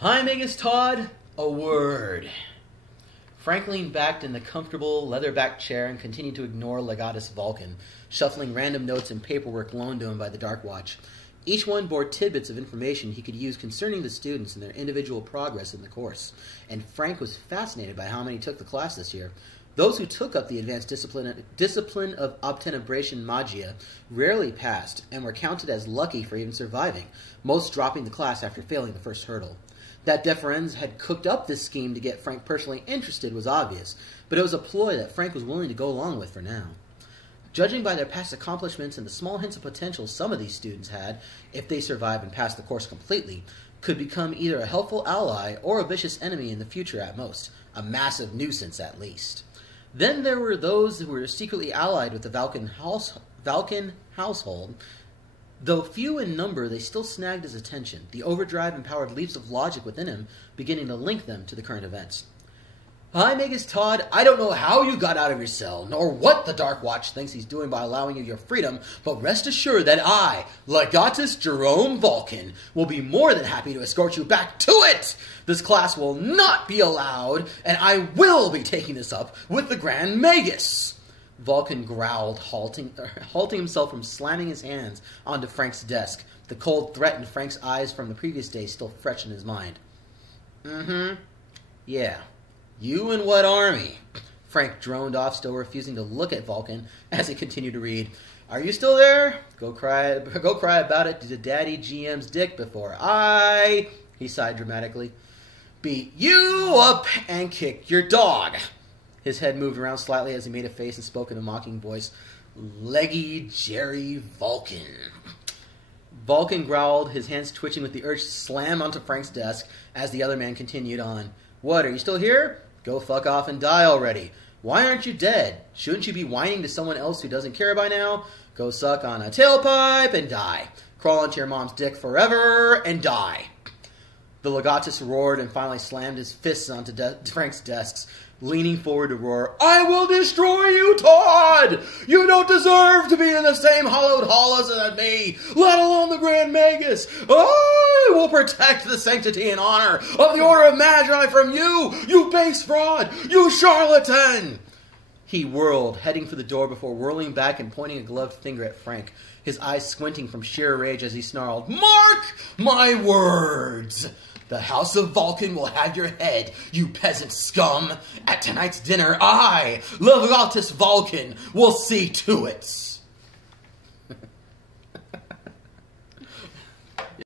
Hi, Magus Todd. A word. Frank leaned back in the comfortable, leather-backed chair and continued to ignore Legatus Valken, shuffling random notes and paperwork loaned to him by the Dark Watch. Each one bore tidbits of information he could use concerning the students and their individual progress in the course, and Frank was fascinated by how many took the class this year. Those who took up the advanced discipline of obtenebration magia rarely passed, and were counted as lucky for even surviving, most dropping the class after failing the first hurdle. That Deferenz had cooked up this scheme to get Frank personally interested was obvious, but it was a ploy that Frank was willing to go along with for now. Judging by their past accomplishments and the small hints of potential some of these students had, if they survive and pass the course completely, could become either a helpful ally or a vicious enemy in the future at most, a massive nuisance at least. Then there were those who were secretly allied with the Valken household. Though few in number, they still snagged his attention, the overdrive-empowered leaps of logic within him beginning to link them to the current events. Hi, Magus Todd. I don't know how you got out of your cell, nor what the Dark Watch thinks he's doing by allowing you your freedom, but rest assured that I, Legatus Jerome Valken, will be more than happy to escort you back to it! This class will not be allowed, and I will be taking this up with the Grand Magus! Valken growled, halting himself from slamming his hands onto Frank's desk, the cold threat in Frank's eyes from the previous day still fresh in his mind. Yeah. You and what army? Frank droned off, still refusing to look at Valken as he continued to read. Are you still there? Go cry about it to Daddy GM's dick before I, he sighed dramatically, beat you up and kick your dog. His head moved around slightly as he made a face and spoke in a mocking voice. Leggy Jerry Valken. Valken growled, his hands twitching with the urge to slam onto Frank's desk as the other man continued on. What, are you still here? Go fuck off and die already. Why aren't you dead? Shouldn't you be whining to someone else who doesn't care by now? Go suck on a tailpipe and die. Crawl into your mom's dick forever and die. The Legatus roared and finally slammed his fists onto Frank's desks, leaning forward to roar, I will destroy you, Todd! You don't deserve to be in the same hallowed hall as me, let alone the Grand Magus! I will protect the sanctity and honor of the Order of Magi from you, you base fraud, you charlatan! He whirled, heading for the door before whirling back and pointing a gloved finger at Frank, his eyes squinting from sheer rage as he snarled, Mark my words! The House of Valken will have your head, you peasant scum. At tonight's dinner, I, Legatus Valken, will see to it.